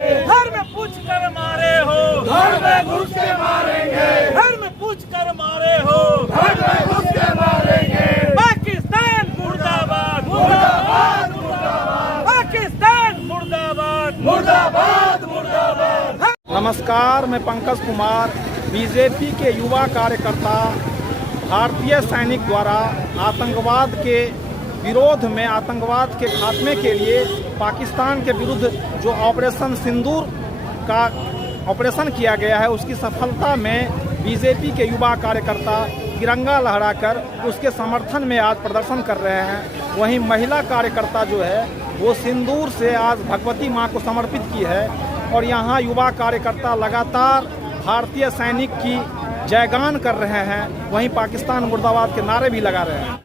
घर में पूछ कर मारे हो, घर में घुस के मारेंगे, घर में पूछ कर मारे हो, घर में घुस के मारेंगे। पाकिस्तान मुर्दाबाद, मुर्दाबाद मुर्दाबाद, पाकिस्तान मुर्दाबाद, मुर्दाबाद मुर्दाबाद। नमस्कार, मैं पंकज कुमार, बीजेपी के युवा कार्यकर्ता। भारतीय सैनिक द्वारा आतंकवाद के विरोध में, आतंकवाद के खात्मे के लिए पाकिस्तान के विरुद्ध जो ऑपरेशन सिंदूर का ऑपरेशन किया गया है, उसकी सफलता में बीजेपी के युवा कार्यकर्ता तिरंगा लहराकर उसके समर्थन में आज प्रदर्शन कर रहे हैं। वहीं महिला कार्यकर्ता जो है वो सिंदूर से आज भगवती मां को समर्पित की है और यहाँ युवा कार्यकर्ता लगातार भारतीय सैनिक की जयगान कर रहे हैं। वहीं पाकिस्तान मुर्दाबाद के नारे भी लगा रहे हैं।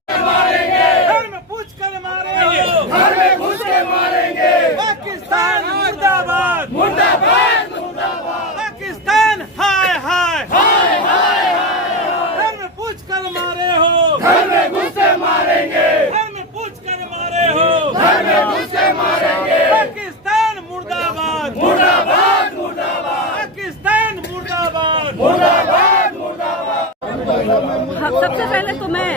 घर में पूछ कर मारे हो, घर में घुस के मारेंगे। पाकिस्तान मुर्दाबाद, मुर्दाबाद मुर्दाबाद, पाकिस्तान हाय हाय, हाय हाय हाय। घर में पूछ कर मारे हो, घर में घुस के मारेंगे, घर में पूछ कर मारे हो, घर में घुस के मारेंगे। पाकिस्तान मुर्दाबाद, मुर्दाबाद मुर्दाबाद, पाकिस्तान मुर्दाबाद, मुर्दाबाद मुर्दाबाद। सबसे पहले तो मैं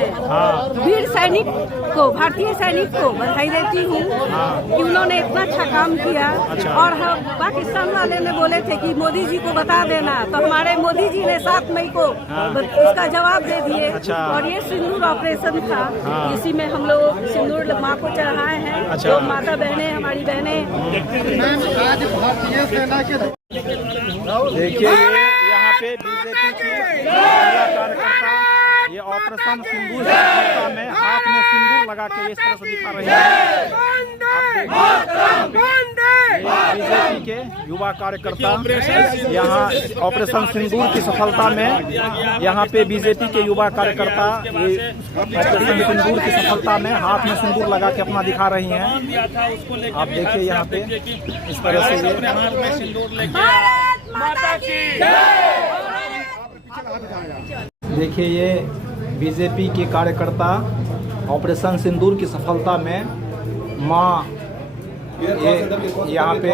वीर सैनिक को, भारतीय सैनिक को बधाई देती हूँ कि उन्होंने इतना अच्छा काम किया। और हम पाकिस्तान वाले में बोले थे कि मोदी जी को बता देना, तो हमारे मोदी जी ने 7 मई को उसका जवाब दे दिए। और ये सिंदूर ऑपरेशन था, इसी में हम लोग सिंदूर माँ को चढ़ाए हैं। जो माता बहने, हमारी बहनें। देखिए यहाँ पे बीजेपी की महिला कार्यकर्ता ये ऑपरेशन सिंदूर की सफलता में हाथ में सिंदूर लगा के इस तरह से दिखा रही है। बीजेपी के युवा कार्यकर्ता यहाँ ऑपरेशन सिंदूर की सफलता में, यहाँ पे बीजेपी के युवा कार्यकर्ता ये ऑपरेशन सिंदूर की सफलता में हाथ में सिंदूर लगा के अपना दिखा रही हैं। आप देखिए यहाँ पे इस तरह से ये देखिए ये बीजेपी के कार्यकर्ता ऑपरेशन सिंदूर की सफलता में माँ ये यहाँ पे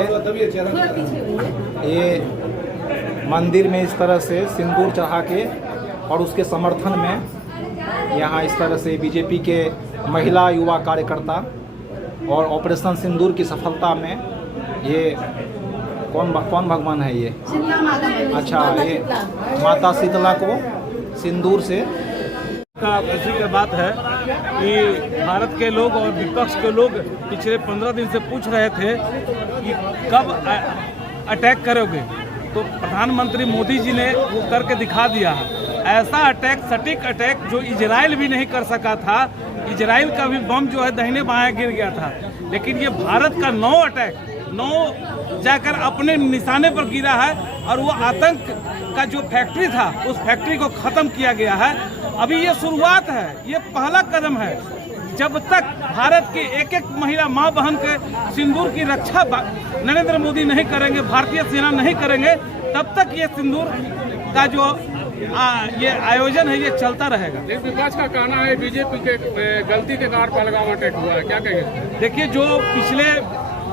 ये मंदिर में इस तरह से सिंदूर चढ़ा के और उसके समर्थन में यहाँ इस तरह से बीजेपी के महिला युवा कार्यकर्ता और ऑपरेशन सिंदूर की सफलता में ये कौन भगवान है ये? अच्छा, ये माता शीतला को सिंदूर से का खुशी की बात है कि भारत के लोग और विपक्ष के लोग पिछले 15 दिन से पूछ रहे थे कि कब अटैक करोगे, तो प्रधानमंत्री मोदी जी ने वो करके दिखा दिया है। ऐसा अटैक, सटीक अटैक जो इजराइल भी नहीं कर सका था। इजराइल का भी बम जो है दाहिने बाएं गिर गया था, लेकिन ये भारत का 9 अटैक 9 जाकर अपने निशाने पर गिरा है। और वो आतंक का जो फैक्ट्री था उस फैक्ट्री को खत्म किया गया है। अभी ये शुरुआत है, ये पहला कदम है। जब तक भारत की एक एक महिला माँ बहन के सिंदूर की रक्षा नरेंद्र मोदी नहीं करेंगे, भारतीय सेना नहीं करेंगे, तब तक ये सिंदूर का जो ये आयोजन है ये चलता रहेगा। विपक्ष का कहना है बीजेपी के गलती के कारण पहलगाम अटैक हुआ है, क्या कहेंगे? देखिए, जो पिछले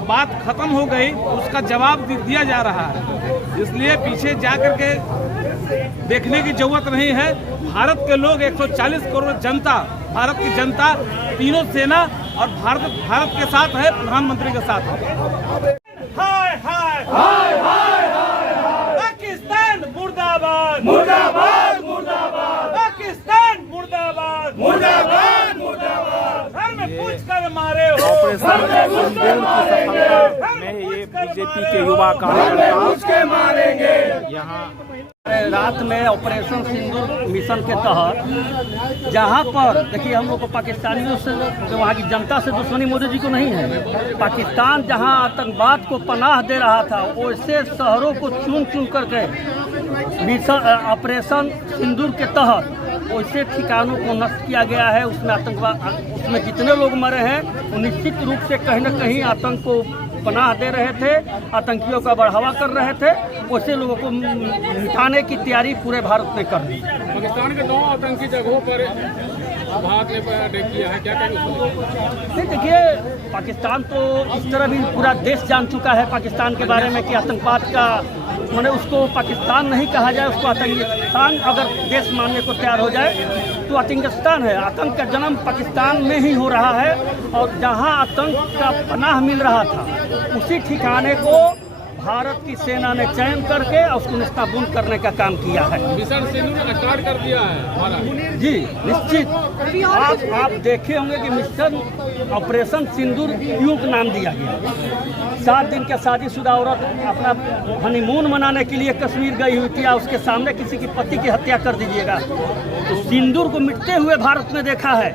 बात खत्म हो गई उसका जवाब दिया जा रहा है, इसलिए पीछे जाकर के देखने की जरूरत नहीं है। भारत के लोग 140 करोड़ जनता, भारत की जनता, तीनों सेना और भारत के साथ है, प्रधानमंत्री के साथ है। हाय हाय हाय हाय हाय, पाकिस्तान मुर्दाबाद, मुर्दाबाद मुर्दाबाद, पाकिस्तान मुर्दाबाद, मुर्दाबाद मुर्दाबाद। घर में पूछ कर मारे हो, ऑपरेशन सिंदूर की सफलता में ये बीजेपी के युवा कार्यकर्ता घुस के मारेंगे। यहाँ रात में ऑपरेशन सिंदूर मिशन के तहत जहां पर देखिए हम लोग को पाकिस्तानियों से, वहाँ की जनता से दुश्मनी मोदी जी को नहीं है। पाकिस्तान जहां आतंकवाद को पनाह दे रहा था, वैसे शहरों को चुन चुन करके मिशन ऑपरेशन सिंदूर के तहत वैसे ठिकानों को नष्ट किया गया है। उसमें आतंकवाद, उसमें जितने लोग मरे हैं वो निश्चित रूप से कहीं न कहीं आतंक को पनाह दे रहे थे, आतंकियों का बढ़ावा कर रहे थे। वैसे लोगों को मिटाने की तैयारी पूरे भारत ने कर दी। पाकिस्तान के 9 आतंकी जगहों पर भारत ने अटैक किया है, क्या कहना? नहीं देखिए, पाकिस्तान तो इस तरह भी पूरा देश जान चुका है पाकिस्तान के बारे में कि आतंकवाद का मैंने उसको पाकिस्तान नहीं कहा जाए, उसको आतंकिस्तान अगर देश मानने को तैयार हो जाए तो आतंकिस्तान है। आतंक का जन्म पाकिस्तान में ही हो रहा है और जहां आतंक का पनाह मिल रहा था उसी ठिकाने को भारत की सेना ने चयन करके उसको निस्ताबूद करने का काम किया है। मिशन सिंदूर स्टार्ट कर दिया है भारत। जी निश्चित, आप देखे होंगे कि मिशन ऑपरेशन सिंदूर क्यों नाम दिया गया। 7 दिन के शादीशुदा औरत अपना हनीमून मनाने के लिए कश्मीर गई हुई थी, उसके सामने किसी की पति की हत्या कर दीजिएगा, तो सिंदूर को मिटते हुए भारत ने देखा है,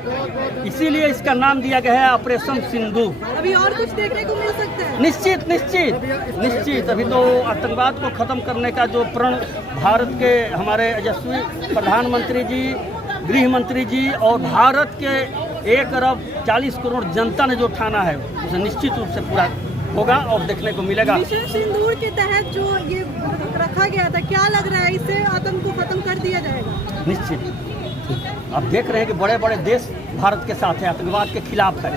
इसीलिए इसका नाम दिया गया है ऑपरेशन सिंदूर। अभी और कुछ देखने को मिल सकता है? निश्चित निश्चित निश्चित। अभी तो आतंकवाद को खत्म करने का जो प्रण भारत के हमारे यशस्वी प्रधानमंत्री जी, गृह मंत्री जी और भारत के 1 अरब 40 करोड़ जनता ने जो ठाना है उसे निश्चित रूप से पूरा होगा और देखने को मिलेगा। मिशन सिंदूर के तहत जो ये रखा गया था, क्या लग रहा है इससे आतंक को खत्म कर दिया जाएगा? निश्चित। आप देख रहे हैं कि बड़े बड़े देश भारत के साथ है, आतंकवाद के खिलाफ है।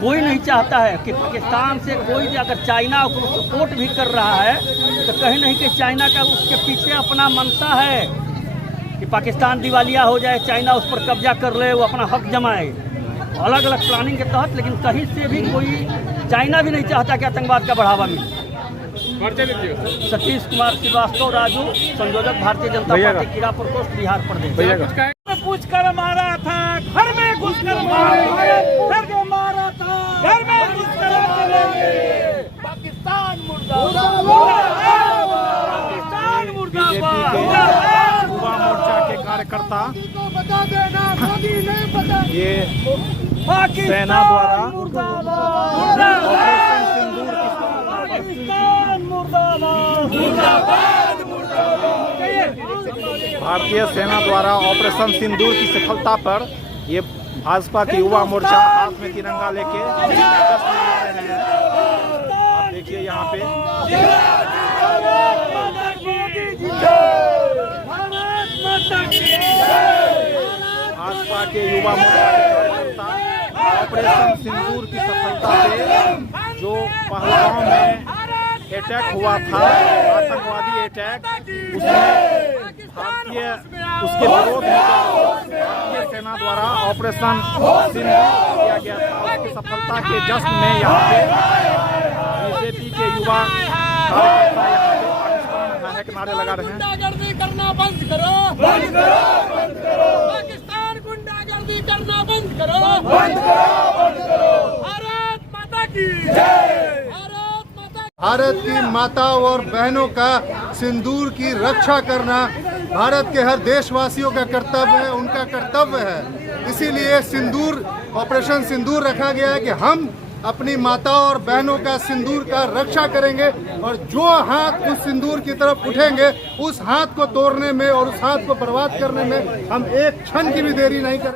कोई नहीं चाहता है कि पाकिस्तान से कोई भी, अगर चाइना उसको सपोर्ट भी कर रहा है तो कहीं नहीं कि चाइना का उसके पीछे अपना मंशा है कि पाकिस्तान दिवालिया हो जाए, चाइना उस पर कब्जा कर ले, वो अपना हक जमाए, अलग अलग प्लानिंग के तहत। लेकिन कहीं से भी कोई, चाइना भी नहीं चाहता कि आतंकवाद का बढ़ावा मिले। सतीश कुमार श्रीवास्तव राजू, संयोजक भारतीय जनता पार्टी कीड़ा प्रकोष्ठ, बिहार प्रदेश। पूछ कर मारा था, घर में घुस कर मारेंगे, घर में मारा था, घर में घुस कर मारेंगे। पाकिस्तान मुर्दाबाद, पाकिस्तान मुर्दाबाद। युवा मोर्चा के कार्यकर्ता ये सेना द्वारा ऑपरेशन सिंदूर भारतीय सेना द्वारा ऑपरेशन सिंदूर की सफलता पर ये भाजपा की युवा मोर्चा हाथ में तिरंगा लेके जश्न मना रहे हैं। आप देखिए यहाँ पे भाजपा के युवा मोर्चा के कार्यकर्ता ऑपरेशन सिंदूर की सफलता पे जो पहलगाम में अटैक हुआ था, आतंकवादी अटैक, उसके विरोध में भारतीय सेना द्वारा ऑपरेशन सिंदूर किया गया था, उसकी सफलता के जश्न में यहाँ पे बीजेपी के युवा कार्यकर्ता यहाँ पे पाकिस्तान हटाने के नारे लगा रहे हैं। गुंडागर्दी करना बंद करो, बंद करो, बंद करो। पाकिस्तान गुंडागर्दी करना बंद करो, बंद करो, बंद करो। भारत माता की जय। भारत की माता और बहनों का सिंदूर की रक्षा करना भारत के हर देशवासियों का कर्तव्य है, उनका कर्तव्य है। इसीलिए सिंदूर, ऑपरेशन सिंदूर रखा गया है कि हम अपनी माता और बहनों का सिंदूर का रक्षा करेंगे और जो हाथ उस सिंदूर की तरफ उठेंगे उस हाथ को तोड़ने में और उस हाथ को बर्बाद करने में हम एक क्षण की भी देरी नहीं करेंगे।